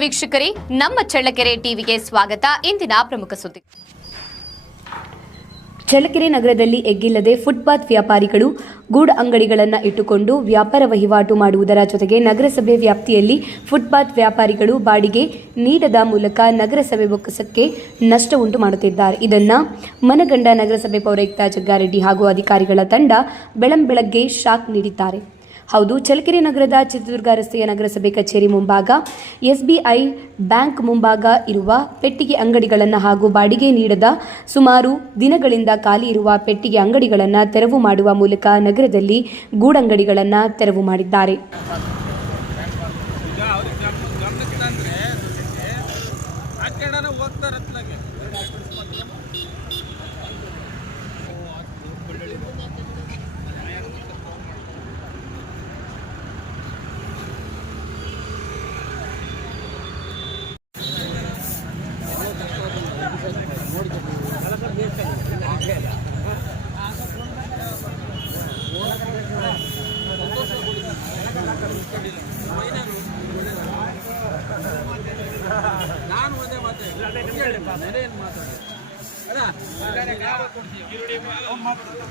ವೀಕ್ಷಕರೇ, ನಮ್ಮ ಚಳ್ಳಕೆರೆ ಟಿವಿಗೆ ಸ್ವಾಗತ. ಇಂದಿನ ಪ್ರಮುಖ ಸುದ್ದಿ. ಚಳ್ಳಕೆರೆ ನಗರದಲ್ಲಿ ಎಗ್ಗಿಲ್ಲದೆ ಫುಟ್ಪಾತ್ ವ್ಯಾಪಾರಿಗಳು ಗೂಡ್ ಅಂಗಡಿಗಳನ್ನು ಇಟ್ಟುಕೊಂಡು ವ್ಯಾಪಾರ ವಹಿವಾಟು ಮಾಡುವುದರ ಜೊತೆಗೆ ನಗರಸಭೆ ವ್ಯಾಪ್ತಿಯಲ್ಲಿ ಫುಟ್ಪಾತ್ ವ್ಯಾಪಾರಿಗಳು ಬಾಡಿಗೆ ನೀಡದ ಮೂಲಕ ನಗರಸಭೆ ಬೊಕ್ಕಸಕ್ಕೆ ನಷ್ಟ ಉಂಟು ಮಾಡುತ್ತಿದ್ದಾರೆ. ಇದನ್ನು ಮನಗಂಡ ನಗರಸಭೆ ಪೌರಾಯುಕ್ತ ಜಗ್ಗಾರೆಡ್ಡಿ ಹಾಗೂ ಅಧಿಕಾರಿಗಳ ತಂಡ ಬೆಳಂಬೆಳಗ್ಗೆ ಶಾಕ್ ನೀಡಿದ್ದಾರೆ. ಹೌದು, ಚಳ್ಳಕೆರೆ ನಗರದ ಚಿತ್ರದುರ್ಗ ರಸ್ತೆಯ ನಗರಸಭೆ ಕಚೇರಿ ಮುಂಭಾಗ, ಎಸ್ಬಿಐ ಬ್ಯಾಂಕ್ ಮುಂಭಾಗ ಇರುವ ಪೆಟ್ಟಿಗೆ ಅಂಗಡಿಗಳನ್ನು ಹಾಗೂ ಬಾಡಿಗೆ ನೀಡದ ಸುಮಾರು ದಿನಗಳಿಂದ ಖಾಲಿ ಇರುವ ಪೆಟ್ಟಿಗೆ ಅಂಗಡಿಗಳನ್ನು ತೆರವು ಮಾಡುವ ಮೂಲಕ ನಗರದಲ್ಲಿ ಗೂಡಂಗಡಿಗಳನ್ನು ತೆರವು ಮಾಡಿದ್ದಾರೆ. ಹೋಗ್ತಾರೆ ಅಲ್ಲ